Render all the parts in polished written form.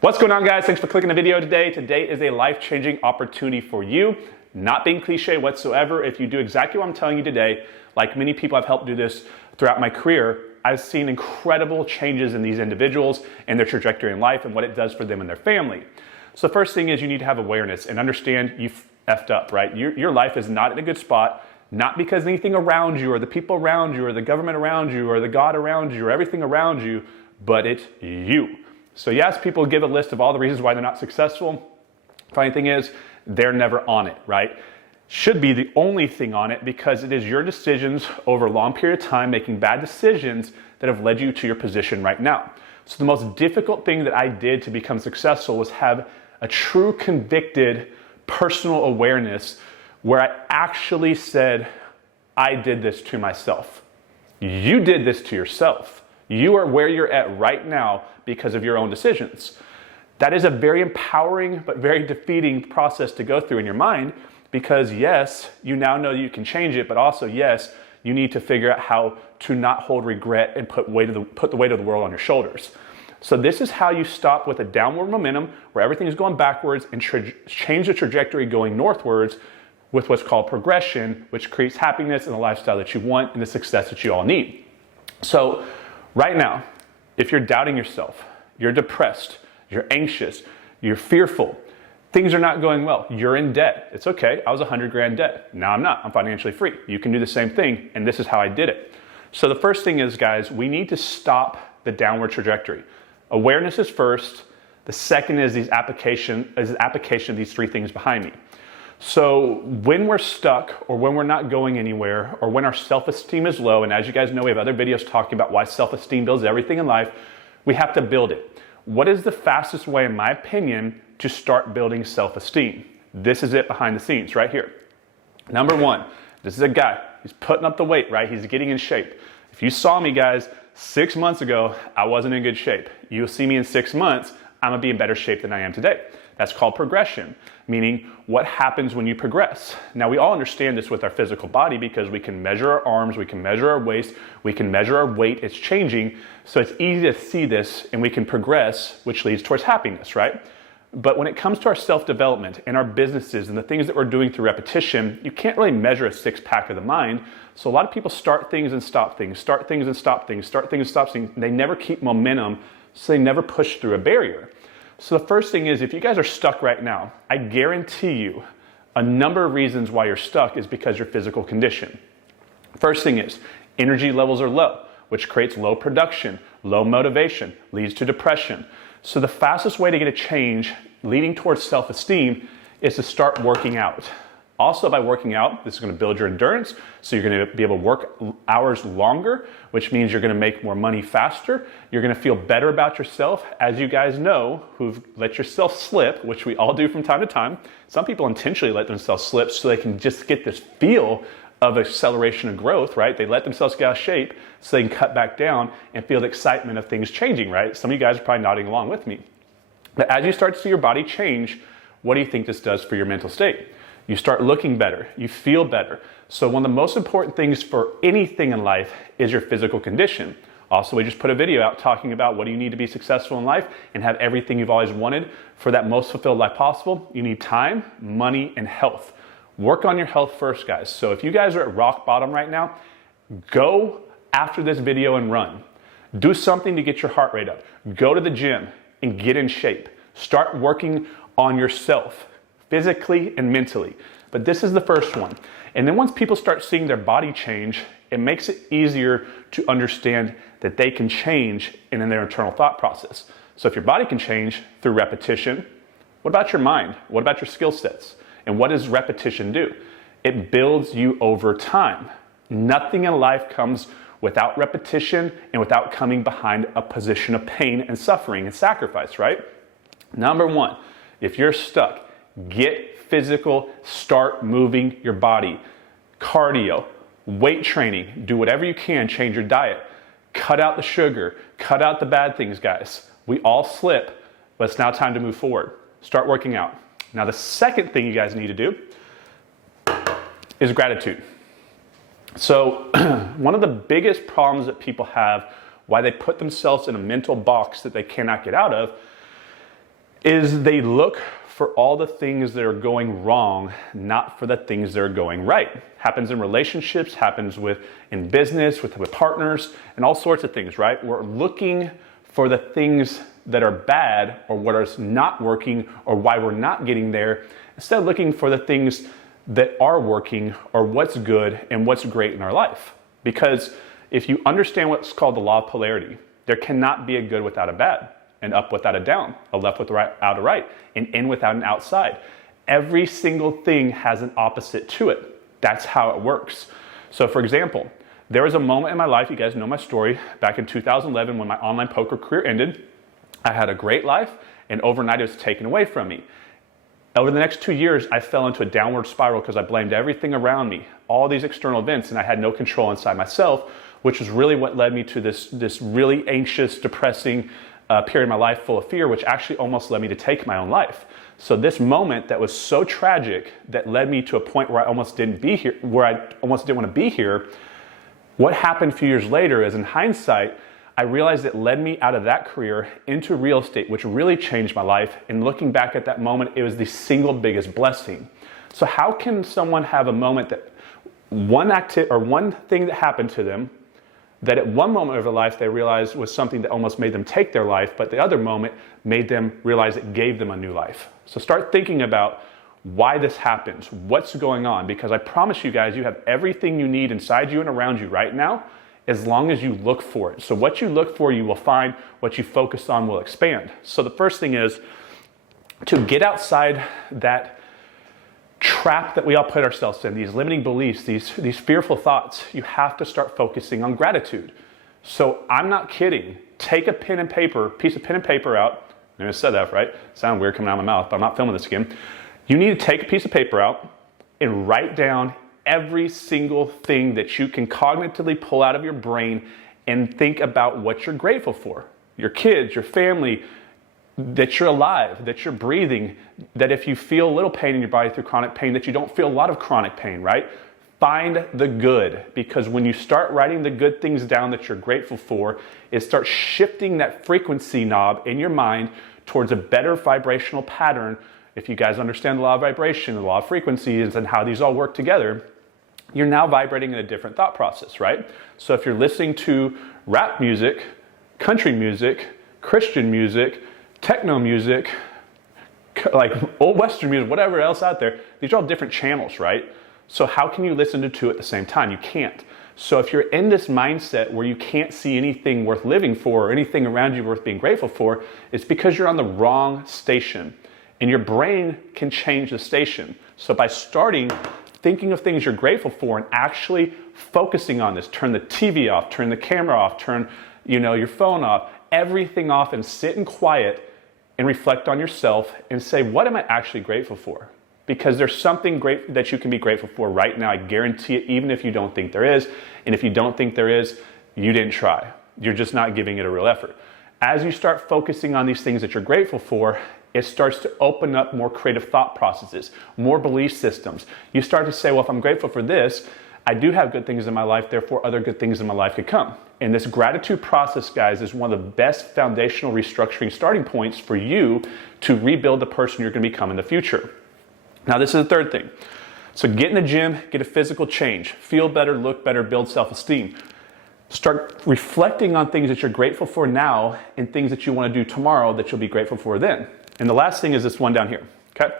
What's going on, guys? Thanks for clicking the video today. Today is a life-changing opportunity for you. Not being cliche whatsoever. If you do exactly what I'm telling you today, like many people I've helped do this throughout my career, I've seen incredible changes in these individuals and their trajectory in life and what it does for them and their family. So the first thing is you need to have awareness and understand you've effed up, right? Your life is not in a good spot, not because anything around you or the people around you or the government around you or the God around you or everything around you, but it's you. So yes, people give a list of all the reasons why they're not successful. Funny thing is, they're never on it, right? Should be the only thing on it because it is your decisions over a long period of time, making bad decisions that have led you to your position right now. So the most difficult thing that I did to become successful was have a true convicted personal awareness where I actually said, I did this to myself. You did this to yourself. You are where you're at right now because of your own decisions. That is a very empowering but very defeating process to go through in your mind because yes, you now know you can change it, but also yes, you need to figure out how to not hold regret and put the weight of the world on your shoulders. So this is how you stop with a downward momentum where everything is going backwards and change the trajectory going northwards with what's called progression, which creates happiness and the lifestyle that you want and the success that you all need. So right now, if you're doubting yourself, you're depressed, you're anxious, you're fearful, things are not going well, you're in debt. It's okay, I was 100 grand debt. Now I'm not, I'm financially free. You can do the same thing, and this is how I did it. So the first thing is, guys, we need to stop the downward trajectory. Awareness is first. The second is application of these three things behind me. So when we're stuck or when we're not going anywhere or when our self-esteem is low, and as you guys know, we have other videos talking about why self-esteem builds everything in life, we have to build it. What is the fastest way, in my opinion, to start building self-esteem? This is it behind the scenes right here. Number one, this is a guy. He's putting up the weight, right? He's getting in shape. If you saw me, guys, 6 months ago, I wasn't in good shape. You'll see me in 6 months, I'm gonna be in better shape than I am today. That's called progression, meaning what happens when you progress. Now, we all understand this with our physical body because we can measure our arms, we can measure our waist, we can measure our weight, it's changing. So it's easy to see this and we can progress, which leads towards happiness, right? But when it comes to our self-development and our businesses and the things that we're doing through repetition, you can't really measure a six-pack of the mind. So a lot of people start things and stop things, start things and stop things, start things and stop things. They never keep momentum, so they never push through a barrier. So the first thing is, if you guys are stuck right now, I guarantee you a number of reasons why you're stuck is because your physical condition. First thing is, energy levels are low, which creates low production, low motivation, leads to depression. So the fastest way to get a change leading towards self-esteem is to start working out. Also, by working out, this is going to build your endurance, so you're going to be able to work hours longer, which means you're going to make more money faster. You're going to feel better about yourself. As you guys know, who've let yourself slip, which we all do from time to time. Some people intentionally let themselves slip so they can just get this feel of acceleration and growth, right? They let themselves get out of shape so they can cut back down and feel the excitement of things changing, right? Some of you guys are probably nodding along with me. But as you start to see your body change, what do you think this does for your mental state? You start looking better, you feel better. So one of the most important things for anything in life is your physical condition. Also, we just put a video out talking about what do you need to be successful in life and have everything you've always wanted for that most fulfilled life possible. You need time, money, and health. Work on your health first, guys. So if you guys are at rock bottom right now, go after this video and run. Do something to get your heart rate up. Go to the gym and get in shape. Start working on yourself, physically and mentally. But this is the first one. And then once people start seeing their body change, it makes it easier to understand that they can change in their internal thought process. So if your body can change through repetition, what about your mind? What about your skill sets? And what does repetition do? It builds you over time. Nothing in life comes without repetition and without coming behind a position of pain and suffering and sacrifice, right? Number one, if you're stuck, get physical, start moving your body. Cardio, weight training, do whatever you can, change your diet. Cut out the sugar, cut out the bad things, guys. We all slip, but it's now time to move forward. Start working out. Now the second thing you guys need to do is gratitude. So one of the biggest problems that people have, why they put themselves in a mental box that they cannot get out of, is they look for all the things that are going wrong, not for the things that are going right. Happens in relationships, happens in business, with partners, and all sorts of things, right? We're looking for the things that are bad or what is not working or why we're not getting there, instead of looking for the things that are working or what's good and what's great in our life. Because if you understand what's called the law of polarity, there cannot be a good without a bad, an up without a down, a left without a right, an in without an outside. Every single thing has an opposite to it. That's how it works. So for example, there was a moment in my life, you guys know my story, back in 2011 when my online poker career ended. I had a great life, and overnight it was taken away from me. Over the next 2 years, I fell into a downward spiral because I blamed everything around me, all these external events, and I had no control inside myself, which was really what led me to this really anxious, depressing period in my life full of fear, which actually almost led me to take my own life. So this moment that was so tragic that led me to a point where I almost didn't want to be here, what happened a few years later is, in hindsight, I realized it led me out of that career into real estate, which really changed my life. And looking back at that moment, it was the single biggest blessing. So how can someone have a moment that one thing that happened to them that at one moment of their life they realized was something that almost made them take their life, but the other moment made them realize it gave them a new life? So start thinking about why this happens, what's going on, because I promise you guys, you have everything you need inside you and around you right now, as long as you look for it. So what you look for, you will find. What you focus on will expand. So the first thing is to get outside that trap that we all put ourselves in, these limiting beliefs, these fearful thoughts. You have to start focusing on gratitude. So I'm not kidding. Take a piece of pen and paper out. I just said that, right? It sounded weird coming out of my mouth, but I'm not filming this again. You need to take a piece of paper out and write down every single thing that you can cognitively pull out of your brain and think about what you're grateful for. Your kids, your family, that you're alive, that you're breathing, that if you feel a little pain in your body through chronic pain, that you don't feel a lot of chronic pain, right? Find the good, because when you start writing the good things down that you're grateful for, it starts shifting that frequency knob in your mind towards a better vibrational pattern. If you guys understand the law of vibration, the law of frequencies, and how these all work together, you're now vibrating in a different thought process, right? So if you're listening to rap music, country music, Christian music, techno music, like old Western music, whatever else out there, these are all different channels, right? So how can you listen to two at the same time? You can't. So if you're in this mindset where you can't see anything worth living for or anything around you worth being grateful for, it's because you're on the wrong station. And your brain can change the station. So by starting thinking of things you're grateful for and actually focusing on this, turn the TV off, turn the camera off, turn your phone off, everything off, and sit in quiet and reflect on yourself and say, what am I actually grateful for? Because there's something great that you can be grateful for right now. I guarantee it, even if you don't think there is. And if you don't think there is, you didn't try. You're just not giving it a real effort. As you start focusing on these things that you're grateful for, it starts to open up more creative thought processes, more belief systems. You start to say, well, if I'm grateful for this, I do have good things in my life, therefore other good things in my life could come. And this gratitude process, guys, is one of the best foundational restructuring starting points for you to rebuild the person you're going to become in the future. Now, this is the third thing. So get in the gym, get a physical change, feel better, look better, build self-esteem. Start reflecting on things that you're grateful for now and things that you want to do tomorrow that you'll be grateful for then. And the last thing is this one down here, okay?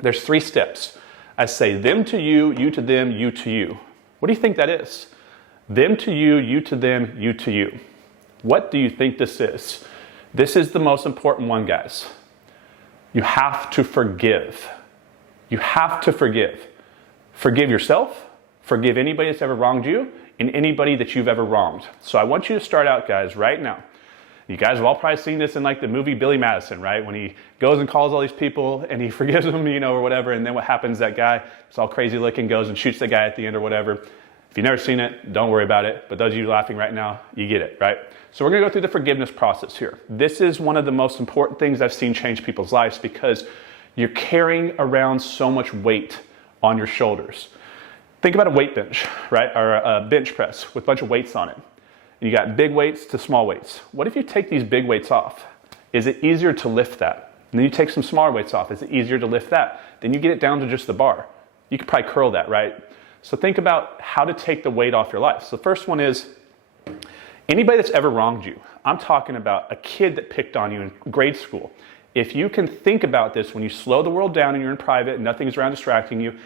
There's 3 steps. I say them to you, you to them, you to you. What do you think that is? Them to you to them, you to you. What do you think this is? This is the most important one, guys. You have to forgive. You have to forgive. Forgive yourself, forgive anybody that's ever wronged you, and anybody that you've ever wronged. So I want you to start out, guys, right now. You guys have all probably seen this in like the movie Billy Madison, right? When he goes and calls all these people and he forgives them, or whatever. And then what happens, that guy, it's all crazy looking, goes and shoots the guy at the end or whatever. If you've never seen it, don't worry about it. But those of you laughing right now, you get it, right? So we're going to go through the forgiveness process here. This is one of the most important things I've seen change people's lives, because you're carrying around so much weight on your shoulders. Think about a weight bench, right? Or a bench press with a bunch of weights on it. You got big weights to small weights. What if you take these big weights off? Is it easier to lift that? And then you take some smaller weights off. Is it easier to lift that? Then you get it down to just the bar. You could probably curl that, right? So think about how to take the weight off your life. So the first one is anybody that's ever wronged you. I'm talking about a kid that picked on you in grade school. If you can think about this when you slow the world down and you're in private and nothing's around distracting you,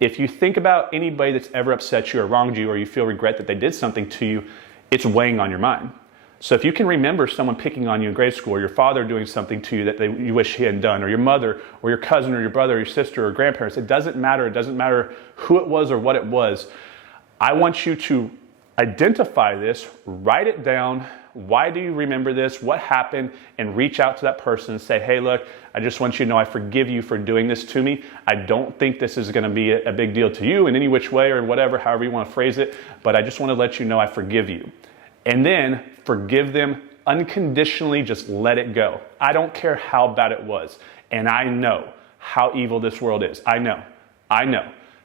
if you think about anybody that's ever upset you or wronged you or you feel regret that they did something to you, it's weighing on your mind. So if you can remember someone picking on you in grade school, or your father doing something to you that you wish he hadn't done, or your mother, or your cousin, or your brother, or your sister, or grandparents, it doesn't matter. It doesn't matter who it was or what it was. I want you to identify this, write it down. Why do you remember this? What happened? And reach out to that person and say, hey, look, I just want you to know I forgive you for doing this to me. I don't think this is going to be a big deal to you in any which way or whatever, however you want to phrase it, but I just want to let you know I forgive you. And then forgive them unconditionally, just let it go. I don't care how bad it was. And I know how evil this world is. I know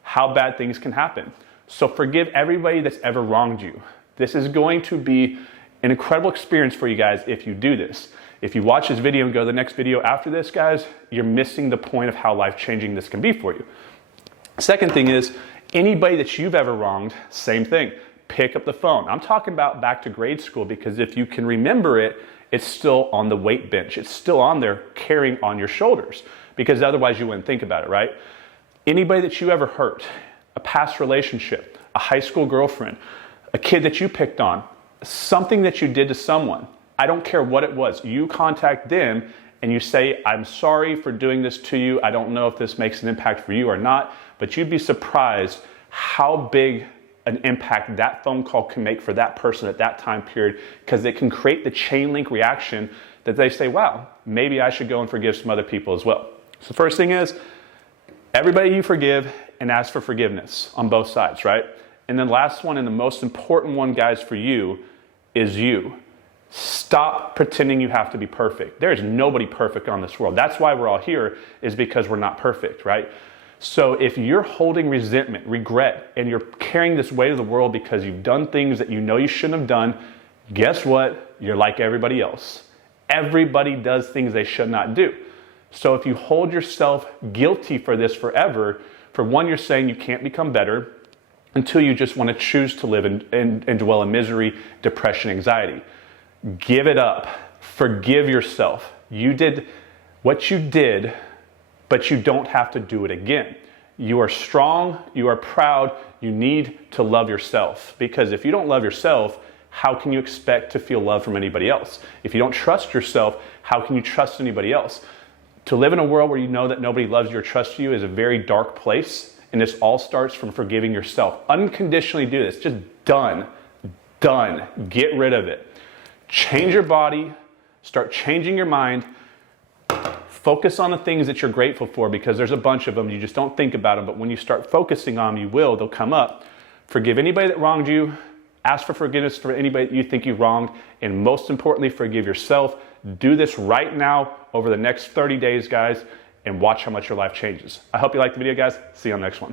how bad things can happen. So forgive everybody that's ever wronged you. This is going to be an incredible experience for you guys if you do this. If you watch this video and go to the next video after this, guys, you're missing the point of how life-changing this can be for you. Second thing is, anybody that you've ever wronged, same thing. Pick up the phone. I'm talking about back to grade school, because if you can remember it, it's still on the weight bench. It's still on there carrying on your shoulders, because otherwise you wouldn't think about it, right? Anybody that you ever hurt, a past relationship, a high school girlfriend, a kid that you picked on, something that you did to someone, I don't care what it was, you contact them and you say, I'm sorry for doing this to you. I don't know if this makes an impact for you or not, but you'd be surprised how big an impact that phone call can make for that person at that time period, because it can create the chain link reaction that they say, wow, maybe I should go and forgive some other people as well. So the first thing is, everybody you forgive and ask for forgiveness on both sides, right? And then last one, and the most important one, guys, for you is you. Stop pretending you have to be perfect. There is nobody perfect on this world. That's why we're all here, is because we're not perfect, right? So if you're holding resentment, regret, and you're carrying this weight of the world because you've done things that you know you shouldn't have done, guess what? You're like everybody else. Everybody does things they should not do. So if you hold yourself guilty for this forever, for one, you're saying you can't become better, and two, you just want to choose to live and dwell in misery, depression, anxiety. Give it up. Forgive yourself. You did what you did, but you don't have to do it again. You are strong, you are proud, you need to love yourself. Because if you don't love yourself, how can you expect to feel love from anybody else? If you don't trust yourself, how can you trust anybody else? To live in a world where you know that nobody loves you or trusts you is a very dark place, and this all starts from forgiving yourself. Unconditionally do this. Just done. Get rid of it. Change your body, start changing your mind. Focus on the things that you're grateful for, because there's a bunch of them. You just don't think about them, but when you start focusing on them, they'll come up. Forgive anybody that wronged you. Ask for forgiveness for anybody that you think you wronged. And most importantly, forgive yourself. Do this right now over the next 30 days, guys, and watch how much your life changes. I hope you liked the video, guys. See you on the next one.